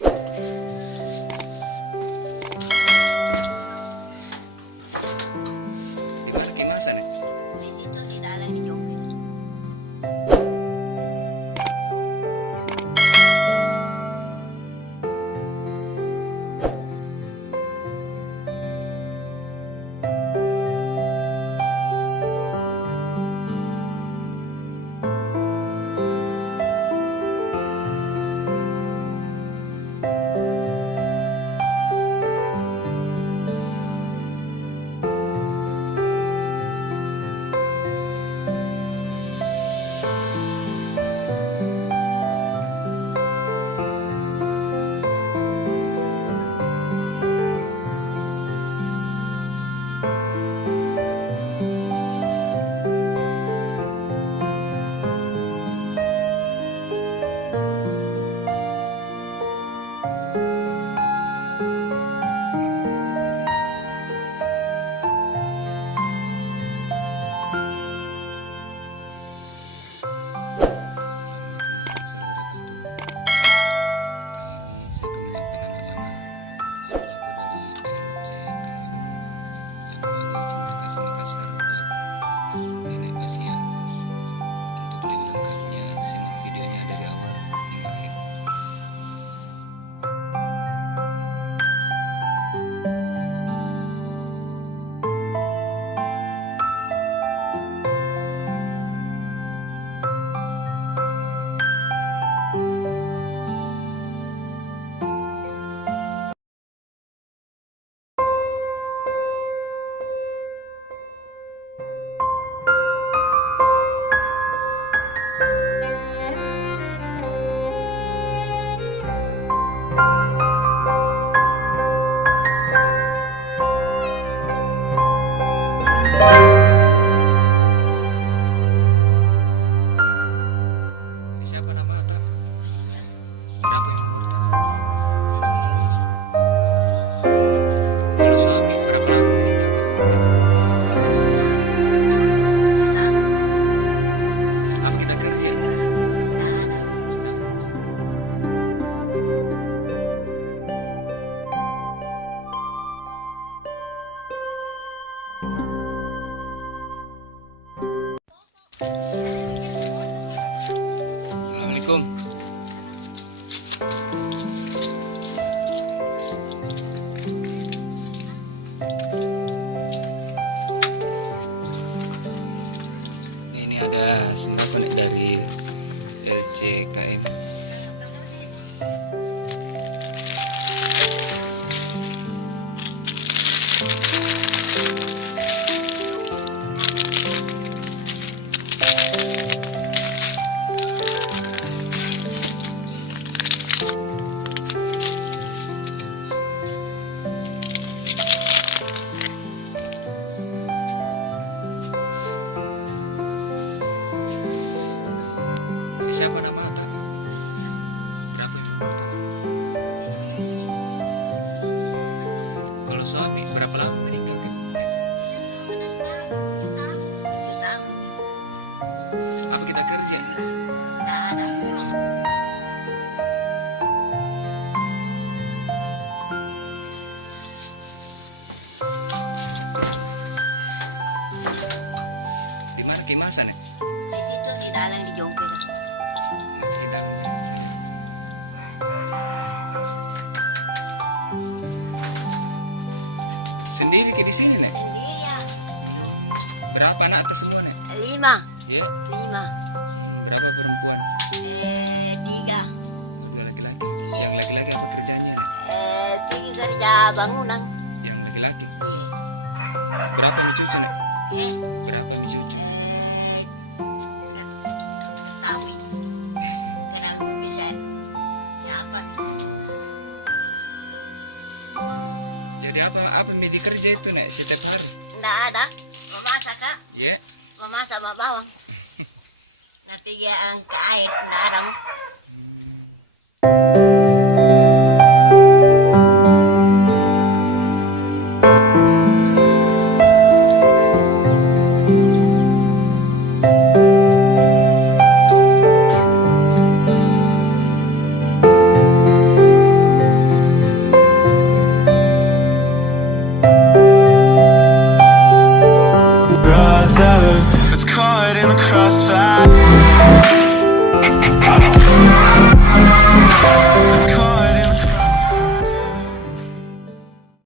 Di mana kemasan ya? Di situ di dalam di Jombang. Siapa nama Atta? Berapa yang bertanya? Kalau suami berapa lama meninggal? Apa kita kerja? Assalamualaikum. Ini ada sembako dari LCKM. Siapa nama Atta? Berapa yang bertanya? Kalau suami berapa lama meninggal? Apa kita kerja? Di mana kemasan ya? Di situ di dalam di Jombang. Masih di dalam kemasan. Sendiri ke di sini nih. Sendiri ya. Berapa anak atas semua nih? 5. Ya, 5. berapa perempuan? 3. Dua laki-laki. Yang laki-laki apa kerjanya? Pergi kerja bangunan. Yang laki-laki. Berapa mencucu nih? Berapa mencucu? Tahu. Kenapa bisa siapa? Jadi apa medi kerja itu nek setiap hari? Nggak ada. Memasak kak. Ya, Memasak sama bawang. Nanti dia angkat air. Nggak ada.